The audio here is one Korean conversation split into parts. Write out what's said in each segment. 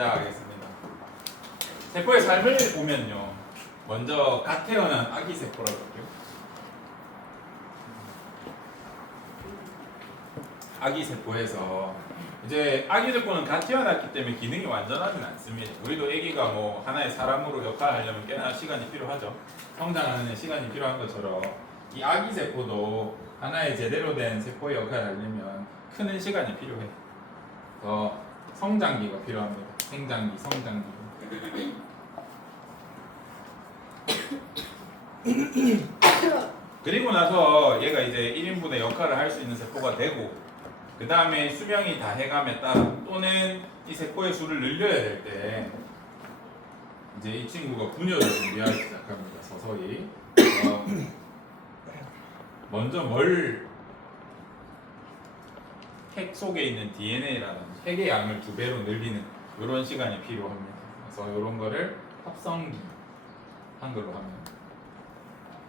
시작하겠습니다. 세포의 삶을 보면요. 먼저 갓 태어난 아기 세포라고 할게요. 아기 세포에서 이제 아기 세포는 갓 태어났기 때문에 기능이 완전하진 않습니다. 우리도 아기가 뭐 하나의 사람으로 역할하려면 꽤나 시간이 필요하죠. 성장하는 시간이 필요한 것처럼 이 아기 세포도 하나의 제대로 된 세포의 역할을 하려면 크는 시간이 필요해. 그래서 성장기가 필요합니다. 생장기, 성장기. 그리고 나서 얘가 이제 1인분의 역할을 할 수 있는 세포가 되고 그 다음에 수명이 다 해감에 따라 또는 이 세포의 수를 늘려야 될 때 이제 이 친구가 분열을 준비하기 시작합니다. 서서히. 먼저 핵 속에 있는 DNA라든지 핵의 양을 2배로 늘리는 이런 시간이 필요합니다. 그래서 이런 거를 합성기 한글로 하면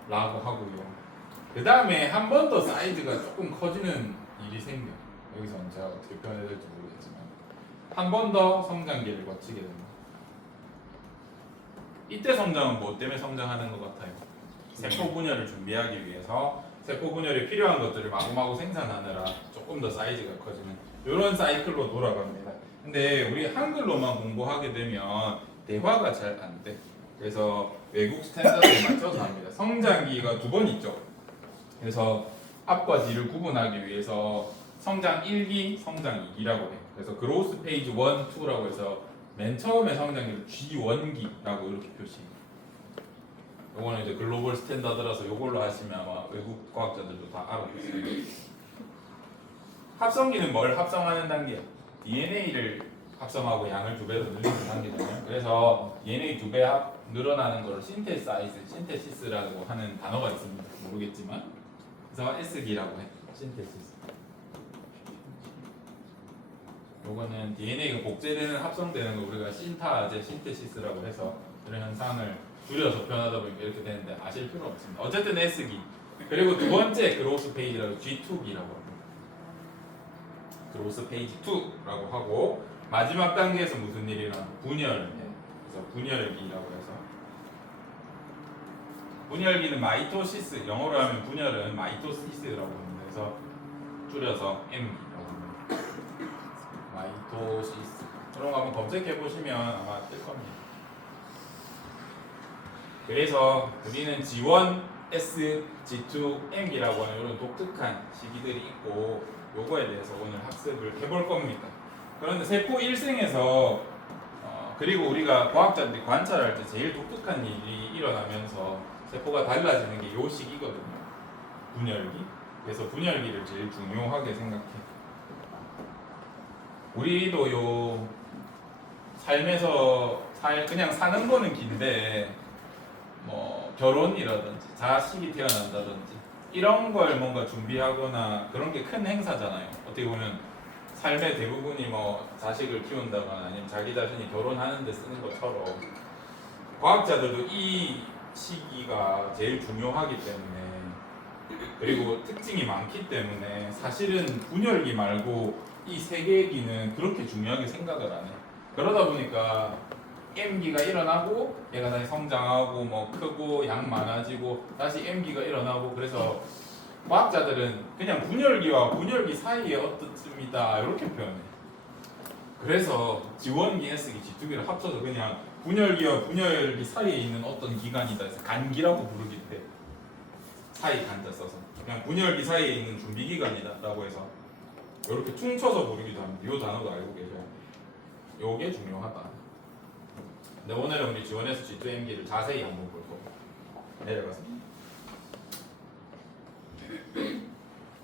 라고 하고요. 그 다음에 한 번 더 사이즈가 조금 커지는 일이 생겨요. 여기서는 제가 어떻게 표현해야 될지 모르겠지만 한 번 더 성장기를 거치게 됩니다. 이때 성장은 뭐 때문에 성장하는 것 같아요? 세포 분열을 준비하기 위해서 세포 분열에 필요한 것들을 마구마구 생산하느라 조금 더 사이즈가 커지는 이런 사이클로 돌아갑니다. 근데 우리 한글로만 공부하게 되면 대화가 잘 안 돼. 그래서 외국 스탠다드에 맞춰서 합니다. 성장기가 2번 있죠. 그래서 앞과 뒤를 구분하기 위해서 성장 1기, 성장 2기라고 해요. 그래서 그로스 페이지 1, 2라고 해서 맨 처음에 성장기를 G1기라고 이렇게 표시해요. 요거는 이제 글로벌 스탠다드라서 요걸로 하시면 아마 외국 과학자들도 다 알아듣습니다. 합성기는 뭘 합성하는 단계야? DNA를 합성하고 양을 2배로 늘리는 단계잖아요. 그래서 DNA 2배 늘어나는 걸 신테시스라고 하는 단어가 있습니다. 모르겠지만 그래서 S기라고 해. 신테시스. 요거는 DNA가 복제되는 합성되는 거 우리가 신타제 신테시스라고 해서 이런 현상을 줄여서 표현하다 보니까 이렇게 되는데 아실 필요 없습니다. 어쨌든 S기. 그리고 두 번째 그로스 페이지라고 G2기라고 합니다. 그로스 페이지 2라고 하고 마지막 단계에서 무슨 일이 일어나? 분열을 해. 그래서 분열기라고 해서 분열기는 마이토시스, 영어로 하면 분열은 마이토시스라고 합니다. 그래서 줄여서 M기라고 합니다. 마이토시스. 그런 거 한번 검색해 보시면 아마 뜰 겁니다. 그래서 우리는 G1, S, G2, M이라고 하는 이런 독특한 시기들이 있고 요거에 대해서 오늘 학습을 해볼 겁니다. 그런데 세포 일생에서 그리고 우리가 과학자들이 관찰할 때 제일 독특한 일이 일어나면서 세포가 달라지는 게 요 시기거든요. 분열기. 그래서 분열기를 제일 중요하게 생각해. 우리도 요 삶에서 그냥 사는 거는 긴데 뭐 결혼이라든지 자식이 태어난다든지 이런 걸 뭔가 준비하거나 그런 게 큰 행사잖아요. 어떻게 보면 삶의 대부분이 뭐 자식을 키운다거나 아니면 자기 자신이 결혼하는 데 쓰는 것처럼 과학자들도 이 시기가 제일 중요하기 때문에 그리고 특징이 많기 때문에 사실은 분열기 말고 이 세 개기는 그렇게 중요하게 생각을 안 해. 그러다 보니까 M기가 일어나고 얘가 다시 성장하고 뭐 크고 양 많아지고 다시 M기가 일어나고 그래서 과학자들은 그냥 분열기와 분열기 사이에 어떻습니다 이렇게 표현해. 그래서 G1기, S기, G2기를 합쳐서 그냥 분열기와 분열기 사이에 있는 어떤 기간이다 해서 간기라고 부르기도 해. 사이 간자 써서 그냥 분열기 사이에 있는 준비기간이다 라고 해서 이렇게 퉁쳐서 부르기도 합니다. 이 단어도 알고 계셔야 돼요. 요게 중요하다. 근데 오늘은 우리 G1S, G2M기를 자세히 한번 볼 겁니다. 내려가서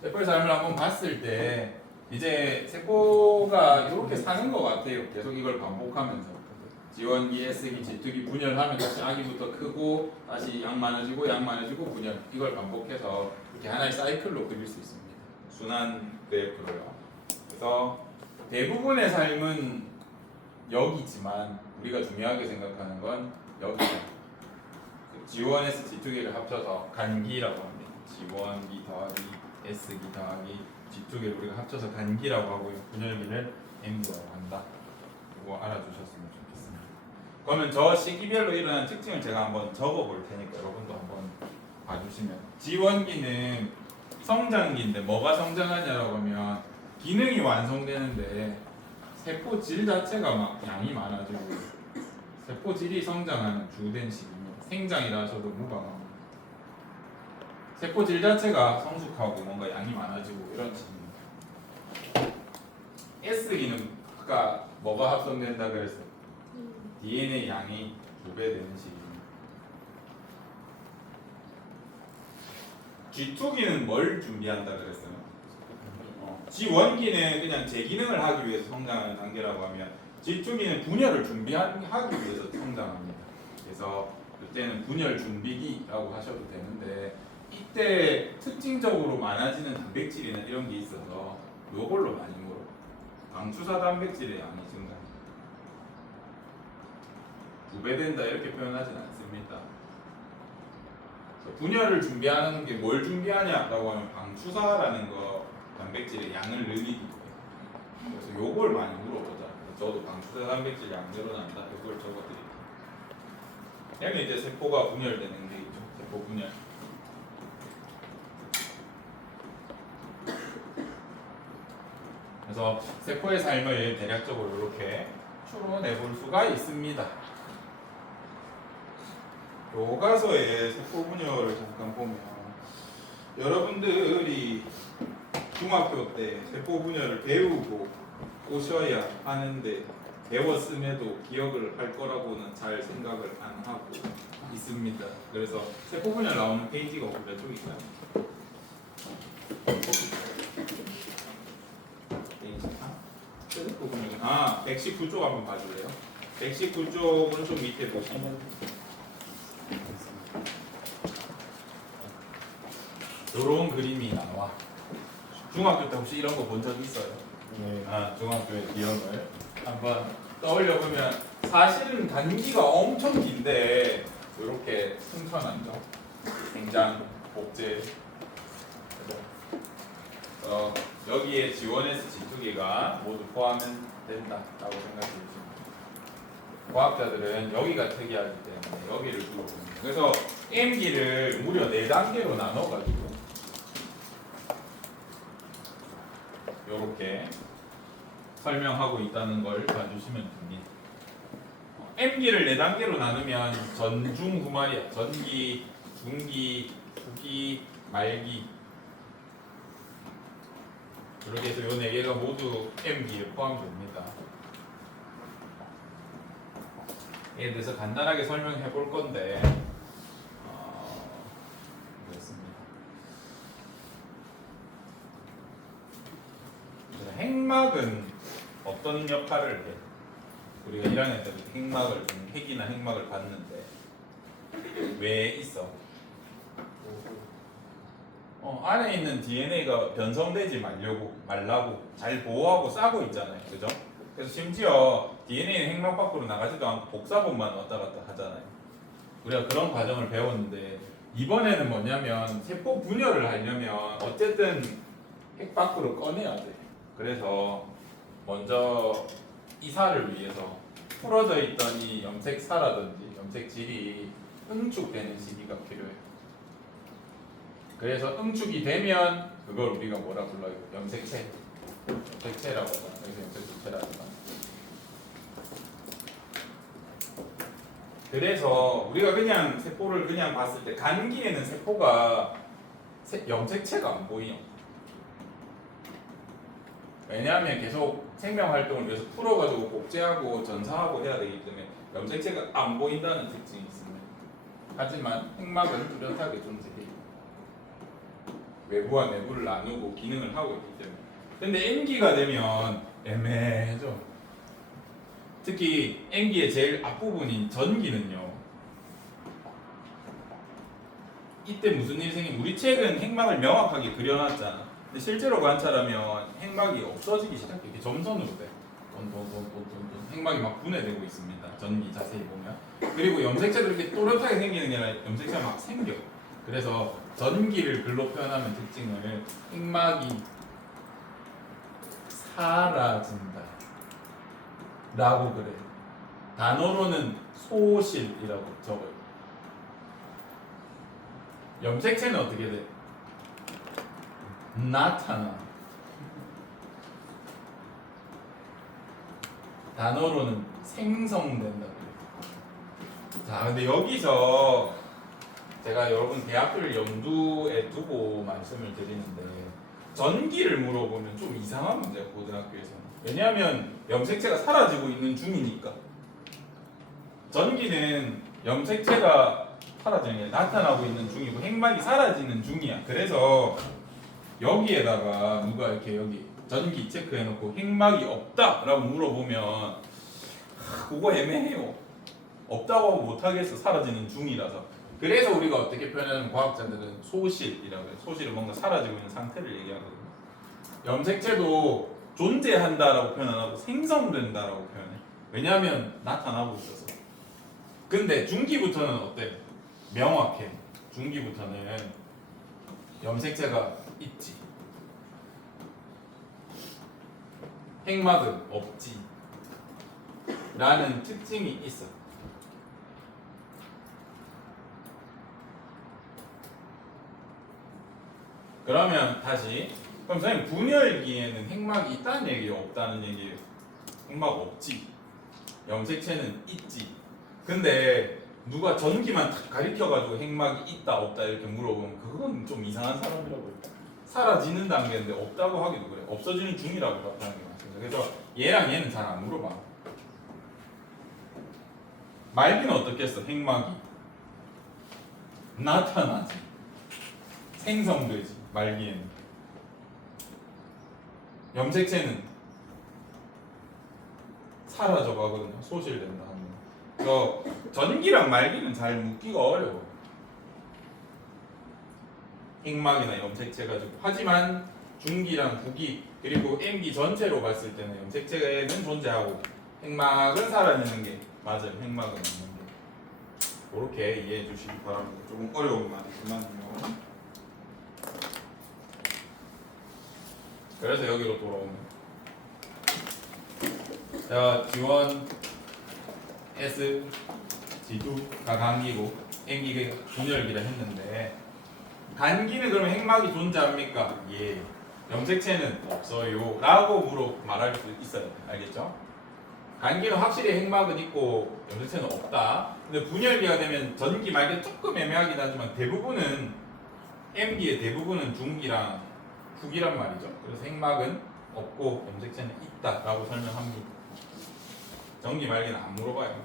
세포의 삶을 한번 봤을 때 이제 세포가 이렇게 사는 것 같아요. 계속 이걸 반복하면서 G1기, S기, G2기 분열하면 다시 아기부터 크고 다시 양 많아지고 양 많아지고 분열 이걸 반복해서 이렇게 하나의 사이클로 그릴 수 있습니다. 순환 그래프로요. 그래서 대부분의 삶은 여기지만 우리가 중요하게 생각하는 건 여기다. G1S, G2기를 합쳐서 간기라고 합니다. G1기 더하기 S기 더하기 G2기를 우리가 합쳐서 간기라고 하고요. 분열기를 M기라고 한다. 꼭 알아주셨으면 좋겠습니다. 그러면 저 시기별로 일어나는 특징을 제가 한번 적어볼 테니까 여러분도 한번 봐주시면, 지원기는 성장기인데 뭐가 성장하냐라고 하면 기능이 완성되는데 세포 질 자체가 막 양이 많아지고 세포 질이 성장하는 주된 시기입니다. 생장이라 하셔도 무방합니다. 세포 질 자체가 성숙하고 뭔가 양이 많아지고 이런 시기입니다. S기는 아까 뭐가 합성된다 그랬어요? DNA 양이 2배 되는 시기입니다. G2기는 뭘 준비한다 그랬어요? G1기는 그냥 제 기능을 하기 위해서 성장하는 단계라고 하면 G2기는 분열을 준비하기 위해서 성장합니다. 그래서 그때는 분열 준비기라고 하셔도 되는데, 이때 특징적으로 많아지는 단백질이나 이런 게 있어서 요걸로 많이 물어요. 방추사 단백질의 양이 증가합니다. 2배 된다 이렇게 표현하진 않습니다. 분열을 준비하는 게 뭘 준비하냐라고 하면 방추사라는 거, 단백질의 양을 늘리기 위해. 그래서 요걸 많이 물어보자. 저도 방추사 단백질 양 늘어난다 이걸 적어드릴게요. 여기 이제 세포가 분열되는 게 있죠. 세포 분열. 그래서 세포의 삶을 대략적으로 이렇게 추론해 볼 수가 있습니다. 교과서에 세포 분열을 잠깐 보면, 여러분들이 중학교 때 세포 분열을 배우고 오셔야 하는데 배웠음에도 기억을 할 거라고는 잘 생각을 안 하고 있습니다. 그래서 세포 분열 나오는 페이지가 몇 쪽일까요? 세포 분열 119쪽 한번 봐줄래요? 119쪽 오른쪽 밑에 보시면 이런 그림이 나와. 중학교 때 혹시 이런 거 본 적 있어요? 네. 중학교의 기억을 한번 떠올려 보면 사실은 단기가 엄청 긴데 이렇게 승천한죠. 생장, 복제. 여기에 G1S, G2기가 모두 포함된다라고 생각해 주시면 돼요. 과학자들은 여기가 특이하기 때문에 여기를 주로 봅니다. 그래서 M기를 무려 4단계로 나눠가지고 이렇게 설명하고 있다는 걸 봐주시면 됩니다. M기를 4단계로 나누면 전중 후말이야. 전기, 중기, 후기, 말기. 이렇게 해서 이 4개가 모두 M기에 포함됩니다. 이에 대해서 간단하게 설명해 볼 건데, 그렇습니다. 핵막은 어떤 역할을 해? 우리가 1학년 때부터 핵이나 핵막을 봤는데 왜 있어? 안에 있는 DNA가 변성되지 말라고 잘 보호하고 싸고 있잖아요, 그죠? 그래서 심지어 DNA는 핵막 밖으로 나가지도 않고 복사본만 왔다 갔다 하잖아요. 우리가 그런 과정을 배웠는데, 이번에는 뭐냐면 세포 분열을 하려면 어쨌든 핵 밖으로 꺼내야 돼. 그래서 먼저 이사를 위해서 풀어져 있던 이 염색사라든지 염색질이 응축되는 시기가 필요해. 그래서 응축이 되면 그걸 우리가 뭐라 불러요? 염색체라고 하잖아. 여기서 염색체라든가. 그래서 우리가 그냥 세포를 그냥 봤을 때 간기에는 세포가 염색체가 안 보여. 왜냐하면 계속 생명 활동을 위해서 풀어가지고 복제하고 전사하고 해야 되기 때문에 염색체가 안 보인다는 특징이 있습니다. 하지만 핵막은 뚜렷하게 존재해요. 외부와 내부를 나누고 기능을 하고 있기 때문에. 근데 N기가 되면 애매해져. 특히 N기의 제일 앞부분인 전기는요, 이때 무슨 일이 생기면, 우리 책은 핵막을 명확하게 그려놨잖아. 근데 실제로 관찰하면 핵막이 없어지기 시작해. 이렇게 점선으로 돼. 핵막이 막 분해되고 있습니다. 전기 자세히 보면. 그리고 염색체도 이렇게 또렷하게 생기는 게 아니라 염색체가 막 생겨. 그래서 전기를 글로 표현하면 특징을 핵막이 사라진다. 라고 그래. 단어로는 소실이라고 적어요. 염색체는 어떻게 돼? 나타나. 단어로는 생성된다 그래요. 자, 근데 여기서 제가 여러분 대학교를 염두에 두고 말씀을 드리는데 전기를 물어보면 좀 이상한 문제야 고등학교에서는. 왜냐하면 염색체가 사라지고 있는 중이니까. 전기는 염색체가 사라지는 게 나타나고 있는 중이고 핵막이 사라지는 중이야. 그래서 여기에다가 누가 이렇게 여기 전기 체크해놓고 핵막이 없다라고 물어보면 그거 애매해요. 없다고 하고 못하겠어. 사라지는 중이라서. 그래서 우리가 어떻게 표현하는 과학자들은 소실이라고 해요. 소실은 뭔가 사라지고 있는 상태를 얘기하거든요. 염색체도 존재한다라고 표현 안 하고 생성된다라고 표현해. 왜냐하면 나타나고 있어서. 근데 중기부터는 어때? 명확해. 중기부터는 염색체가 있지. 핵막은 없지. 라는 특징이 있어. 그러면 다시 그럼 선생님 분열기에는 핵막이 있다는 얘기예요? 없다는 얘기예요? 핵막 없지. 염색체는 있지. 근데 누가 전기만 딱 가리켜가지고 핵막이 있다 없다 이렇게 물어보면 그건 좀 이상한 사람이라고 해요. 사라지는 단계인데 없다고 하기도 그래. 없어지는 중이라고 답하는 게 맞습니다. 그래서 얘랑 얘는 잘 안 물어봐. 말기는 어떻겠어? 핵막이 나타나지. 생성되지. 말기에는. 염색체는 사라져가거든요. 소실된다 하면. 그래서 전기랑 말기는 잘 묶기가 어려워. 핵막이나 염색체 가지고. 하지만 중기랑 부기 그리고 M기 전체로 봤을 때는 염색체는 존재하고 핵막은 사라지는 게 맞아요. 핵막은 없는 게. 그렇게 이해해 주시기 바랍니다. 조금 어려운 말이지만요. 그래서 여기로 돌아오면 자, G1, S, G2가 간기고 M기가 분열기라 했는데 간기는 그러면 핵막이 존재합니까? 예. 염색체는 없어요 라고 말할 수 있어요. 알겠죠? 간기는 확실히 핵막은 있고 염색체는 없다. 근데 분열기가 되면 전기 말기 조금 애매하긴 하지만 대부분은 M기의 대부분은 중기랑 후기란 말이죠. 그래서 핵막은 없고 염색체는 있다라고 설명합니다. 전기 말기는 안 물어봐요.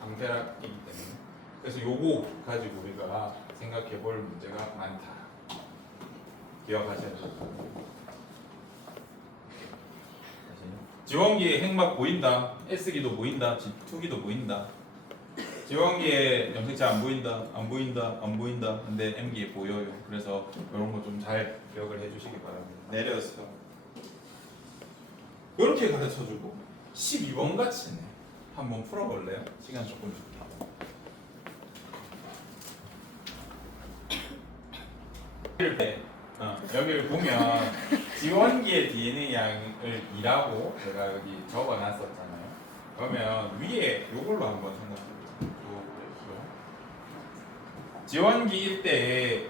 강제라기 때문에. 그래서 요거 가지고 우리가 생각해 볼 문제가 많다. 기억하셔야 돼요. 지원기에 핵막 보인다. S기도 보인다. G2기도 보인다. 지원기에 염색체 안 보인다. 안 보인다. 안 보인다. 근데 M기에 보여요. 그래서 이런 거 좀 잘 기억을 해주시기 바랍니다. 내려서 그렇게 가르쳐주고 12번 같이네. 한번 풀어볼래요? 시간 조금 줄게. 여기를 보면 지원기의 DNA 양을 2라고 제가 여기 적어놨었잖아요. 그러면 위에 이걸로 한번 생각해보세요. 지원기일 때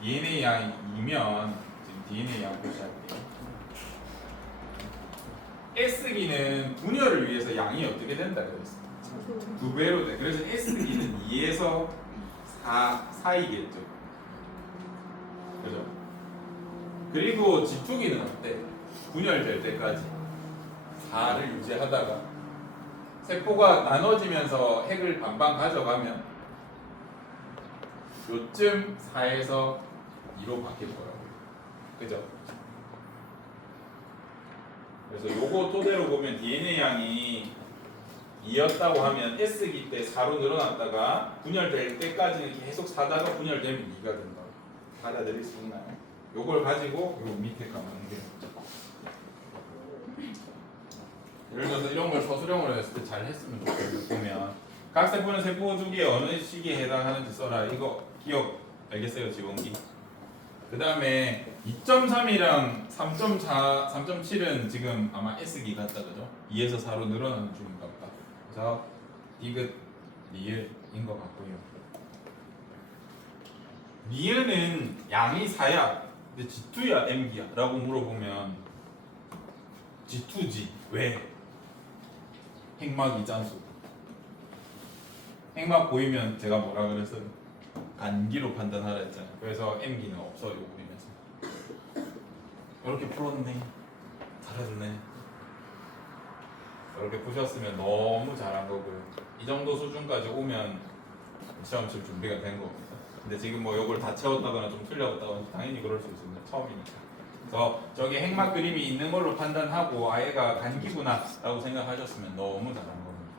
DNA 양이 2면 지금 DNA 양 보시할게요. S기는 분열을 위해서 양이 어떻게 된다 그랬어요? 2배로 돼. 그래서 S기는 2에서 4이겠죠. 그죠? 그리고 G2기는 어때? 분열될 때까지 4를 유지하다가 세포가 나눠지면서 핵을 반반 가져가면 요쯤 4에서 2로 바뀔 거라고요. 그죠? 그래서 요거 토대로 보면 DNA 양이 2였다고 하면 S기 때 4로 늘어났다가 분열될 때까지는 계속 4다가 분열되면 2가 된다. 받아들일 수 있나요? 요걸 가지고 요 밑에 가면 돼요. 예를 들어서 이런 걸 서술형으로 했을 때 잘 했으면 좋겠어요. 보면 각 세포는 세포 주기에 어느 시기에 해당하는지 써라. 이거 기억 알겠어요? 지원기. 그 다음에 2.3이랑 3.4, 3.7은 지금 아마 S기 같다 그죠? 2에서 4로 늘어나는 중인 것 같다. 그래서 디귿, 리을인 것 같고요. 리을은 양이 4야. 근데 G2야, M기야? 라고 물어보면 G2지. 왜? 핵막 이장수. 핵막 보이면 제가 뭐라 그랬어요? 간기로 판단하라 했잖아요. 그래서 M기는 없어요, 우리면서. 이렇게 풀었네. 잘했네. 이렇게 푸셨으면 너무 잘한 거고요. 이 정도 수준까지 오면 시험 칠 준비가 된 겁니다. 근데 지금 뭐 이걸 다 채웠다거나 좀 틀렸다거나 당연히 그럴 수 있습니다. 처음이니까. 그래서 저기 핵막 그림이 있는 걸로 판단하고 아예가 간기구나 라고 생각하셨으면 너무 잘한 겁니다.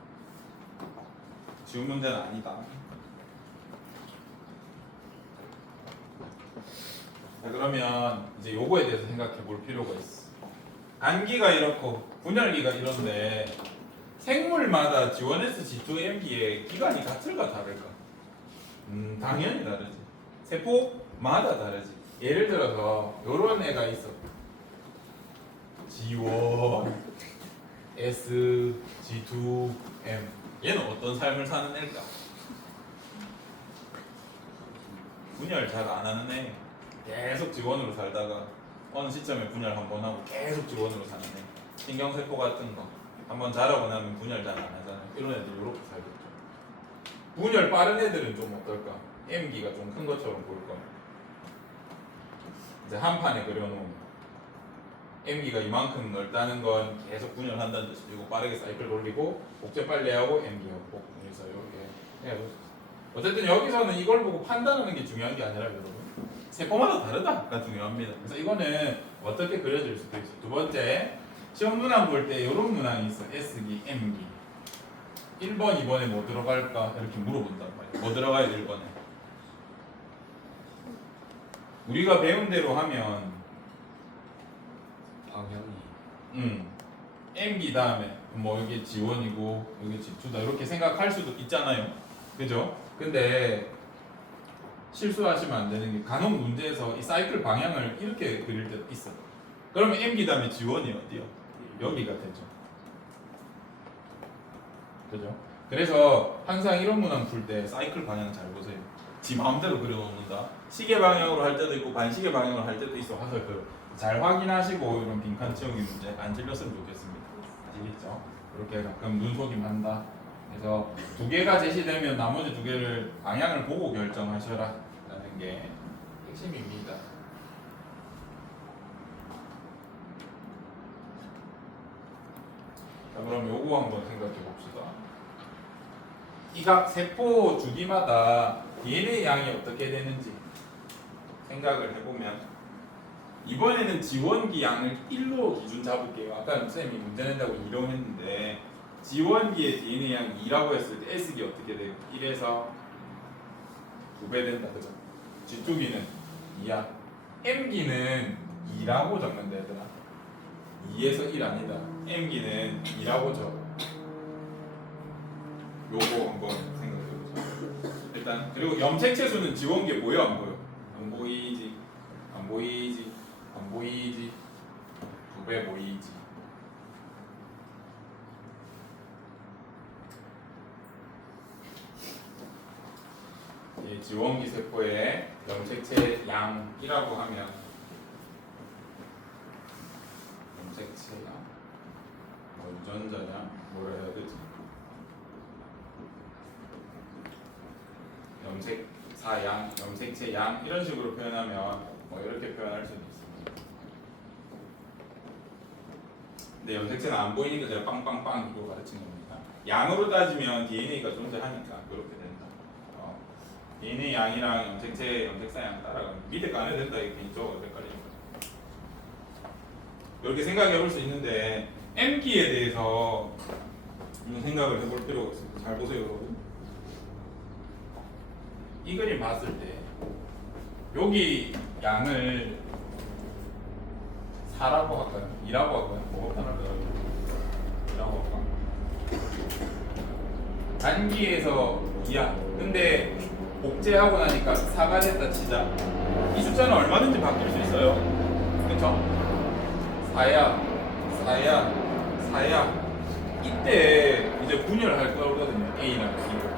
쉬운 문제는 아니다. 자, 그러면 이제 요거에 대해서 생각해 볼 필요가 있어. 간기가 이렇고 분열기가 이런데 생물마다 G1S, G2M기의 기간이 같을까 다를까? 당연히 다르지. 세포마다 다르지. 예를 들어서 요런 애가 있어. G1, S, G2, M. 얘는 어떤 삶을 사는 애일까? 분열 잘 안 하는 애. 계속 G1으로 살다가 어느 시점에 분열 한 번 하고 계속 G1으로 사는 애. 신경세포 같은 거. 한번 자라고 나면 분열 잘 안 하잖아요. 이런 애들 이렇게 살겠죠. 분열 빠른 애들은 좀 어떨까? M기가 좀 큰 것처럼 보일 겁니다. 이제 한 판에 그려놓으면 M기가 이만큼 넓다는 건 계속 분열한다는 뜻이고 빠르게 사이클 돌리고 복제 빨리 하고 M기하고 그래서 이렇게 해야 어쨌든 여기서는 이걸 보고 판단하는 게 중요한 게 아니라 여러분 세포마다 다르다가 중요합니다. 그래서 이거는 어떻게 그려질 수도 있어. 두 번째 시험 문항 볼 때 이런 문항이 있어. S기, M기 1번, 2번에 뭐 들어갈까 이렇게 물어본단 말이야. 뭐 들어가야 돼 1번에? 우리가 배운 대로 하면 방향이 M기 다음에 뭐 여기 G1이고 여기 G2다 이렇게 생각할 수도 있잖아요. 그죠? 근데 실수하시면 안 되는 게 간혹 문제에서 이 사이클 방향을 이렇게 그릴 때도 있어. 그러면 M기 다음에 G1이 어디요? 여기가 되죠. 그죠? 그래서 항상 이런 문항 풀 때 사이클 방향 잘 보세요. 지 마음대로 그려놓는다. 시계 방향으로 할 때도 있고 반시계 방향으로 할 때도 있어. 잘 확인하시고 이런 빈칸 채우기 문제 안 틀렸으면 좋겠습니다. 아시겠죠? 이렇게 가끔 눈속임 한다. 그래서 두 개가 제시되면 나머지 두 개를 방향을 보고 결정하셔라 라는 게 핵심입니다. 자, 그럼 요거 한번 생각해 봅시다. 이 각 세포 주기마다 DNA 양이 어떻게 되는지 생각을 해보면 이번에는 G1기 양을 1로 기준 잡을게요. 아까 쌤이 문제 낸다고 2로 했는데 G1기의 DNA 양이 2라고 했을 때 S기 어떻게 돼요? 1에서 2배 된다. 그죠? G2기는 2야. M기는 2라고 적는다 얘들아. 2에서 1 아니다. M기는 2라고 적. 요거 한번 생각해보자. 일단 그리고 염색체수는 G1기에 보여 안 보여? 안 보이지. 안 보이지. 안 보이지. 2배 보이지. 이 G1기 세포의 염색체 양이라고 하면 염색체 양, 뭐 유전자 양, 뭐라 해야 되지? 염색사 양, 염색체 양 이런 식으로 표현하면 뭐 이렇게 표현할 수도 있습니다. 근데 염색체는 안 보이니까 제가 빵빵빵 이거 가르친 겁니다. 양으로 따지면 DNA가 존재하니까 그렇게 된다. DNA 양이랑 염색체, 염색사 양 따라가면 밑에 까내야 된다 이게 개인적으로 헷갈리는 거죠. 이렇게 생각해 볼 수 있는데 M기에 대해서 좀 생각을 해볼 필요가 있습니다. 잘 보세요 여러분. 이 그림 봤을 때 여기 양을 4라고 할까요? 2라고 할까요? 뭐가 편할까요? 2라고 할까? 단기에서 2야. 근데 복제하고 나니까 4가 됐다 치자. 이 숫자는 얼마든지 바뀔 수 있어요. 그쵸? 4야, 4야, 4야. 이때 이제 분열할 거거든요. A랑 B를.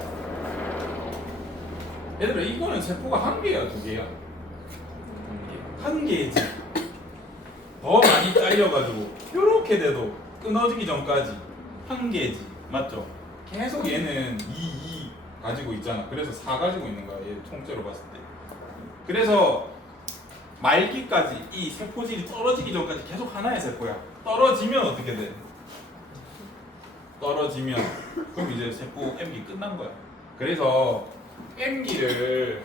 얘들아, 이거는 세포가 한 개야, 두 개야? 한 개지. 더 많이 잘려가지고 이렇게 돼도 끊어지기 전까지 한 개지. 맞죠? 계속 얘는 2 가지고 있잖아. 그래서 4 가지고 있는 거야. 얘 통째로 봤을 때. 그래서 말기까지 이 세포질이 떨어지기 전까지 계속 하나의 세포야. 떨어지면 어떻게 돼? 떨어지면 그럼 이제 세포 M기 끝난 거야. 그래서 M기를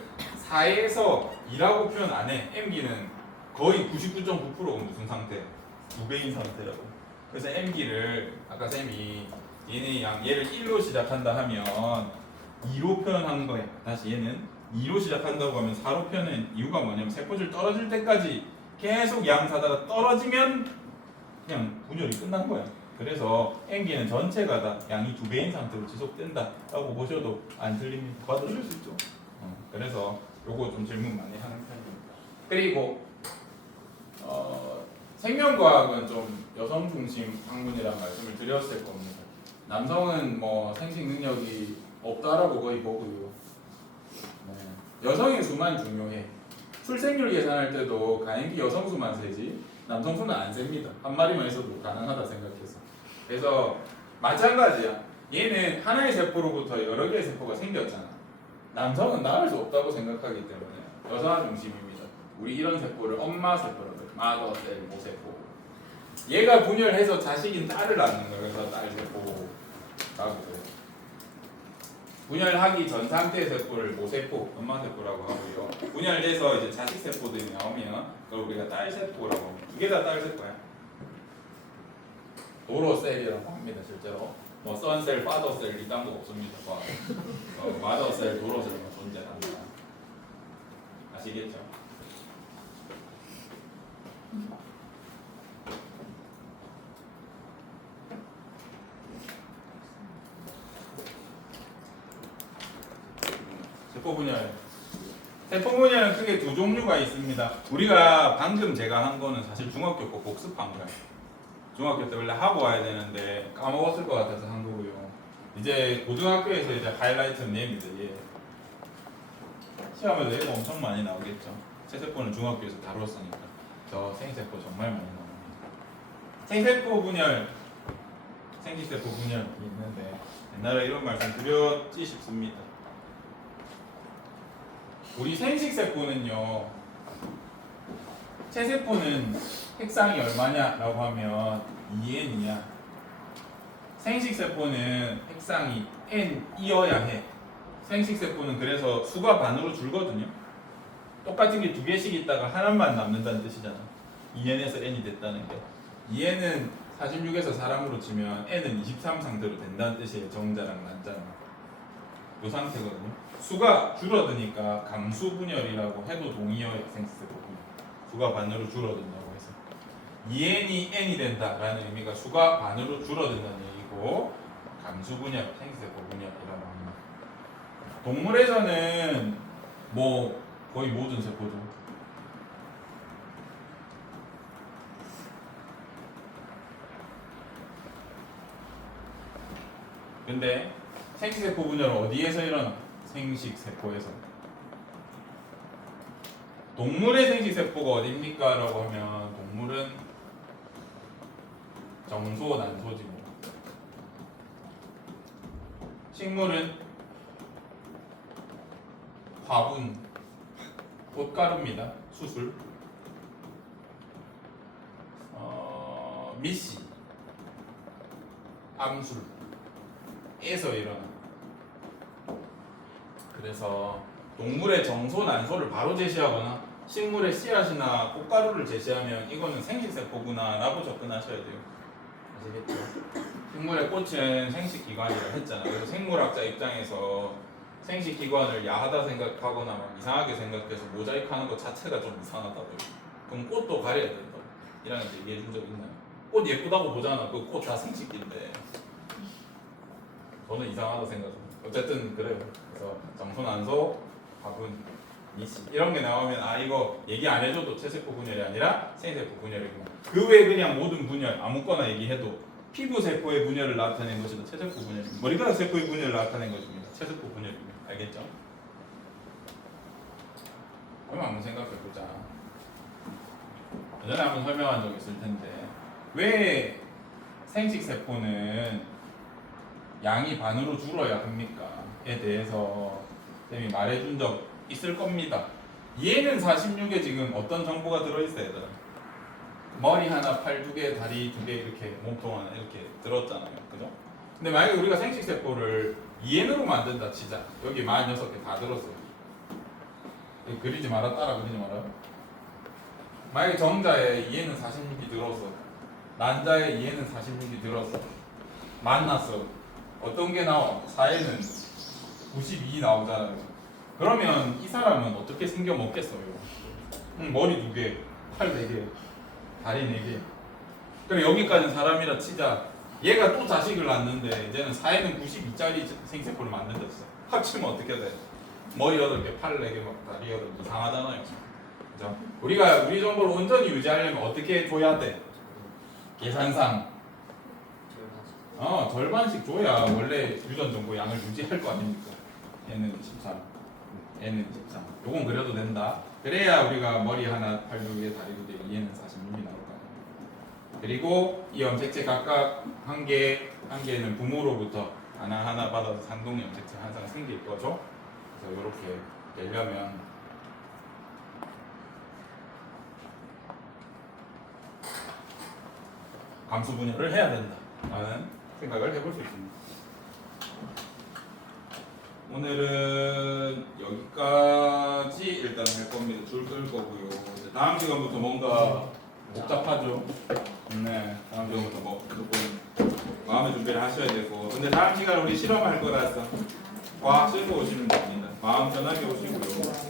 4에서 2라고 표현 안 해. M기는 거의 99.9%가 무슨 상태? 2배인 상태라고. 그래서 M기를 아까 쌤이 얘를 1로 시작한다 하면 2로 표현한 거야. 다시 얘는 2로 시작한다고 하면 4로 표현한 이유가 뭐냐면 세포질 떨어질 때까지 계속 양사다가 떨어지면 그냥 분열이 끝난 거야. 그래서 M기는 전체가 다 양이 2배인 상태로 지속된다 라고 보셔도 안 틀립니다. 받으실 수 있죠. 그래서 요거 좀 질문 많이 하는 편입니다. 그리고 생명과학은 좀 여성 중심 학문이라는 말씀을 드렸을 겁니다. 남성은 뭐 생식 능력이 없다라고 거의 보고요. 여성의 수만 중요해. 출생률 계산할 때도 가행기 여성 수만 세지 남성 수는 안 셉니다. 한 마리만 있어도 가능하다 생각해서. 그래서 마찬가지야. 얘는 하나의 세포로부터 여러 개의 세포가 생겼잖아. 남성은 낳을 수 없다고 생각하기 때문에 여성 중심입니다. 우리 이런 세포를 엄마 세포라고 해요. 마더셀 모세포. 얘가 분열해서 자식인 딸을 낳는 거예요. 그래서 딸세포라고 해요. 분열하기 전 상태의 세포를 모세포, 엄마세포라고 하고요. 분열돼서 이제 자식세포들이 나오면 그걸 우리가 딸세포라고 합니다. 두 개 다 딸세포야. 도로셀이라고 합니다. 실제로 뭐 선셀, 파더셀 이딴 거 없습니다. 마더셀, 도로셀만 존재한다. 아시겠죠? 세포 분열. 세포 분열은 크게 두 종류가 있습니다. 우리가 방금 제가 한 거는 사실 중학교 거 복습한 거예요. 중학교 때 원래 하고 와야 되는데 까먹었을 것 같아서 한 거고요. 이제 고등학교에서 이제 하이라이트는 얘입니다. 얘. 시험에도 얘가 엄청 많이 나오겠죠. 체세포는 중학교에서 다뤘으니까. 저 생세포 정말 많이 나옵니다. 생세포 분열, 생식세포 분열이 있는데 옛날에 이런 말씀 드렸지 싶습니다. 우리 생식세포는요, 체세포는 핵상이 얼마냐라고 하면 2n이야. 생식세포는 핵상이 n이어야 해. 생식세포는 그래서 수가 반으로 줄거든요. 똑같은 게 두 개씩 있다가 하나만 남는다는 뜻이잖아. 2n에서 n이 됐다는 게. 2n은 46에서 사람으로 치면 n은 23 상태로 된다는 뜻이에요. 정자랑 난자는. 이 상태거든요. 수가 줄어드니까 강수분열이라고 해도 동의어의 생식세포 분열. 수가 반으로 줄어든다고 해서 2n이 n이 된다라는 의미가 수가 반으로 줄어든다는 얘기고 강수분열, 생식세포 분열이라고 합니다. 동물에서는 뭐 거의 모든 세포죠. 근데 생식세포 분열은 어디에서 일어나? 생식세포에서. 동물의 생식세포가 어디입니까? 라고 하면 동물은 정소, 난소지고 식물은 화분, 꽃가루입니다. 수술. 미시, 암술에서 일어나. 그래서 동물의 정소, 난소를 바로 제시하거나 식물의 씨앗이나 꽃가루를 제시하면 이거는 생식세포구나 라고 접근하셔야 돼요. 아시겠죠? 식물의 꽃은 생식기관이라 했잖아. 그래서 생물학자 입장에서 생식기관을 야하다 생각하거나 막 이상하게 생각해서 모자이크하는 것 자체가 좀 이상하다고요. 그럼 꽃도 가려야 된다. 이랑 얘기해 준 적 있나요? 꽃 예쁘다고 보잖아. 그 꽃 다 생식기인데 저는 이상하다 생각합니다. 어쨌든 그래요. 그래서 정소, 난소, 화분 이런 게 나오면 아 이거 얘기 안 해줘도 체세포 분열이 아니라 생세포 분열이구나. 그 외에 그냥 모든 분열 아무거나 얘기해도 피부 세포의 분열을 나타낸 것이다. 체세포 분열입니다. 머리카락 세포의 분열을 나타낸 것입니다. 체세포 분열입니다. 알겠죠? 그럼 한번 생각해보자. 예전에 한번 설명한 적 있을 텐데 왜 생식 세포는 양이 반으로 줄어야 합니까?에 대해서 쌤이 말해준 적 있을 겁니다. 얘는 46에 지금 어떤 정보가 들어있어요, 얘들아? 머리 하나, 팔 두 개, 다리 두 개 이렇게 몸통 하나 이렇게 들었잖아요, 그죠? 근데 만약에 우리가 생식 세포를 EN으로 만든다 치자. 여기 46개 다 들었어요. 그리지 마라, 따라 그리지 마라. 만약에 정자에 EN은 46이 들어서 난자에 EN은 46이 들어서 만났어. 어떤 게 나와? 4에는 92 나오잖아요. 그러면 이 사람은 어떻게 생겨 먹겠어요? 머리 2개, 팔 4개, 다리 4개. 그럼 여기까지는 사람이라 치자. 얘가 또 자식을 낳는데 이제는 4에는 92짜리 생세포를 만든댔어. 합치면 어떻게 돼? 머리 8개, 팔 4개, 막 다리 8개 이상하잖아요. 그죠? 우리가 우리 정보를 온전히 유지하려면 어떻게 줘야 돼? 계산상 절반씩 줘야 원래 유전 정보 양을 유지할 거 아닙니까? 얘는 13, 얘는 13. 요건 그려도 된다. 그래야 우리가 머리 하나, 팔 2개, 다리 2개, 얘는 46이 나올 거 아닙니까? 그리고 이 염색체 각각 한 개는 부모로부터 하나하나 받아서 상동 염색체 항상 생길 거죠. 그래서 이렇게 되려면 감수 분열을 해야 된다라는 생각을 해볼 수 있습니다. 오늘은 여기까지 일단 할 겁니다. 줄 끌 거고요. 다음 시간부터 뭔가 복잡하죠. 네, 다음 시간부터 뭐 조금 마음의 준비를 하셔야 되고. 근데 다음 시간 우리 실험할 거라서 과학 쓸고 오시면 됩니다. 마음 편하게 오시고요.